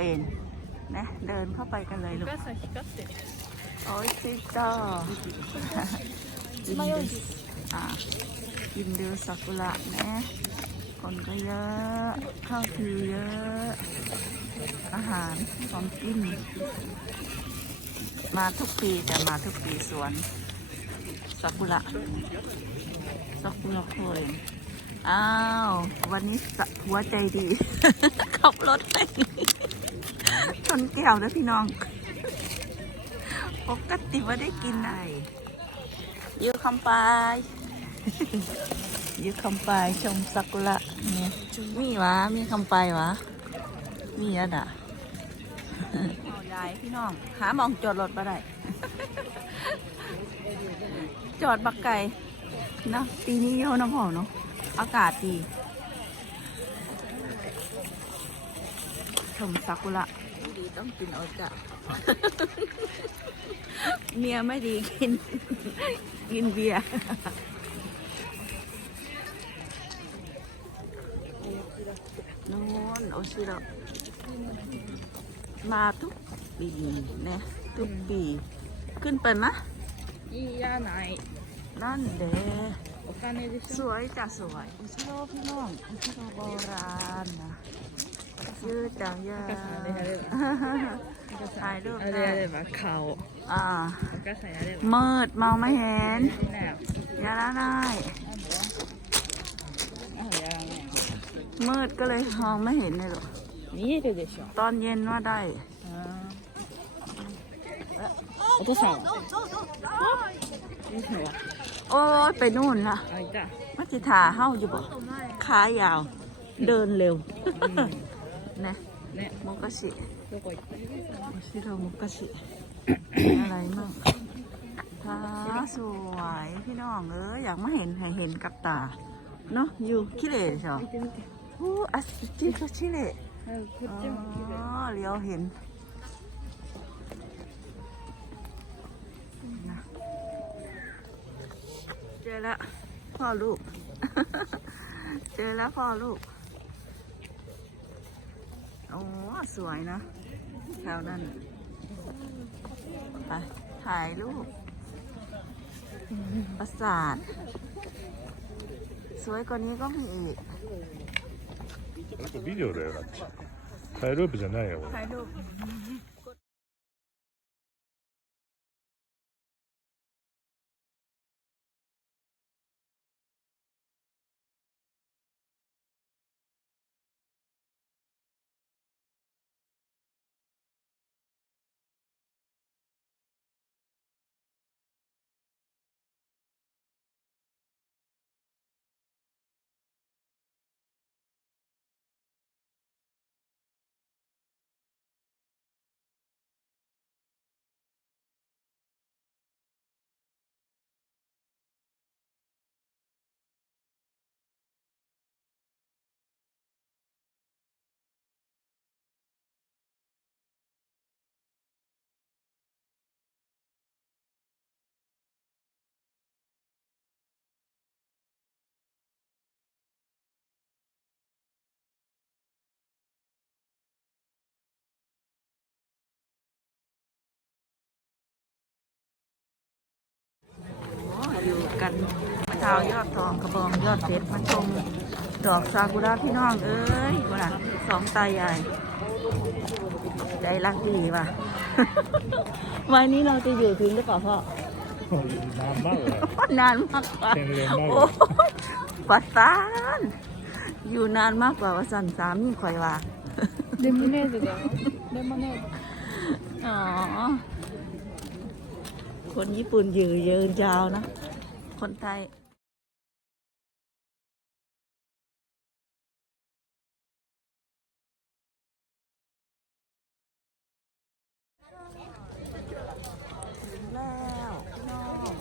เองนะเดินเข้าไปกันเลยลูก 傘光ってる โอ้ยซิจ้ากินดูอ่ะกินดูซากุระนะ คนก็เยอะเข้าคิวเยอะ อาหารของกิน มาทุกปีแต่มาทุกปีสวนซากุระซากุระโคย อ้าว วันนี้สะหัวใจดี ขับรถไปชนแก้วนะพี่น้อง ปกติว่าได้กินอะไรยูคำปายยูคำปายชมซากุระเนี่ยมีวะมีคำปายวะ มีอะด่ะยายพี่น้อง หามองจอดรถมาได้ จอดบักไก่นะปีนี้เยอะน้ำหอมเนาะ อากาศดีชมซากุระดีต้องกินโอาจ้ะเมียไม่ดีกิน กินเบียร์นอนโอชิระมาทุกปีนะ ทุกปี ขึ้นไป็นะยี่ย่าไหนนั่นเด้ สวยจ้ะสวยอุชิโร่พี่น้องอุชิโร่โบราณนะยืดจังยาถ่ายรูปได้เขาอ่าก็ใส่ได้เมืดมองไม่เห็นยาละนายมืดก็เลยมองไม่เห็นเลยหรอกตอนเย็นว่าได้อ่าโอ้โห โอ้ยไปนู่นละมัจิธาเฮ้าอยู่บ่ขายาว เดินเร็วนะมุกสิชิเรโมุกสิอะไรมั่งฟ้าสวยพี่น้องเอออยากมาเห็นให้เห็นกับตาเนาะอยู่คิเล่ใช่ไหมอู้อัสจิก็ชิเล่อ๋อเลี้ยวเห็น จอแล้วพ่อลูก เจอแล้วพ่อลูก โอ้สวยนะแถวนั้นไปถ่ายรูปปราสาท สวยกว่านี้ก็มีอีก なんかビデオだよだってタイループじゃないよこれ ถ่ายรูป กันมาชาวยอดทองกระบองยอดเพชรมันชมดอกซากุระพี่น้องเอ้ยว่ะสองตายญ่ใจรักดีว่ะ วันนี้เราจะอยู่ถึงหรือเปล่าพ่อ นานมากกว่า โอ้ปัสสานอยู่นานมากกว่าวสันสามนี่คอยว่าเดมเน่สิเดี๋ยวเดมเน่อ๋อ คนญี่ปุ่นยืนยืนยาวนะ คนไทยถึงแล้วน้อง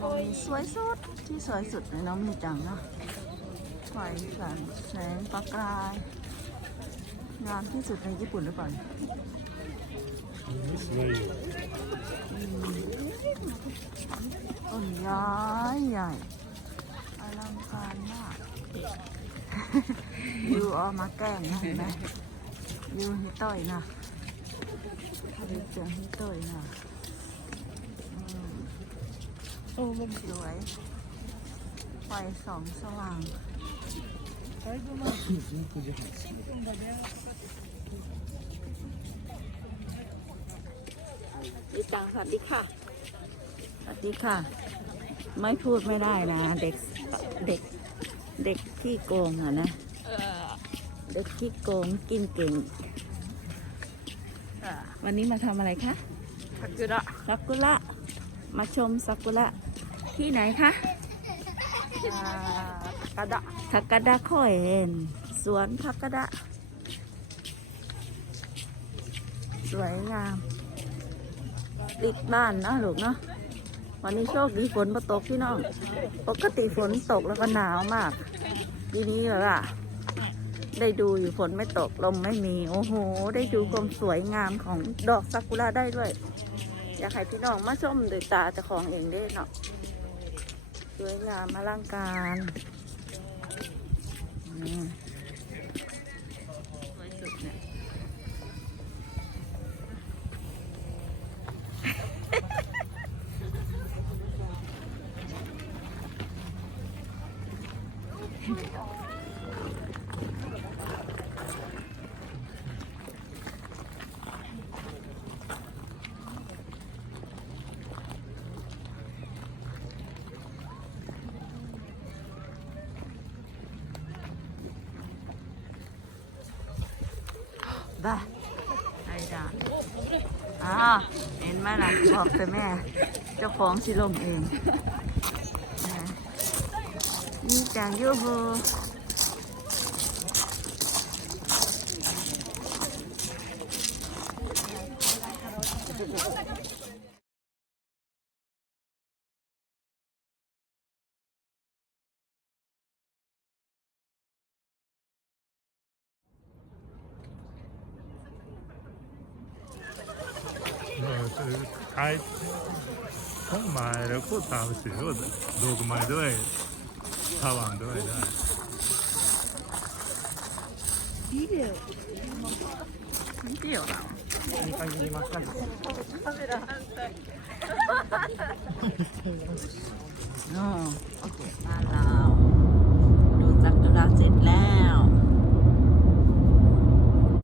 ตรงนี้สวยสุดที่สวยสุดในน้องมีจังเนาะไฟแสงแสงประกายงามที่สุดในญี่ปุ่นหรือเปล่า อุ่นย้อยใหญ่อลังการมากยูเอามาแก้งนะเห็นไหมยูฮิต่อยนะยูเจอฮิต่อยนะโอ้มันสวยไฟสองสว่างไฟประมาณ ดีจังสวัสดีค่ะ สวัสดีค่ะ ไม่พูดไม่ได้นะเด็กเด็กเด็กที่โกงอะนะเด็กที่โกงกินเก่ง วันนี้มาทำอะไรคะซากุระซากุระมาชมซากุระที่ไหนคะทากาดะทากาดะคอเห็นสวนทากาดะสวยงาม ติดบ้านนะลูกเนาะวันนี้โชคดีฝนมาตกพี่น้องปกติฝนตกแล้วก็หนาวมากทีนี้เหรอล่ะได้ดูอยู่ฝนไม่ตกลมไม่มีโอ้โห ได้ดูความสวยงามของดอกซากุระได้ด้วย อยากให้พี่น้องมาชมด้วยตาจ้าของเองได้เนาะสวยงามอลังการ อืม บ้าไอ้ด่าอ้าวเห็นไหมล่ะบอกแต่แม่ เจ้าของสิลมเองนะนี่จางยูฮู 開ต้องมาแล้วก็ตามสิว่าดอกไม้ด้วยทาวันด้วยได้ดีเดียวดีเดียวเราいい感じに真っ赤にカメラ反対あらดูจักรราเสร็จแล้ว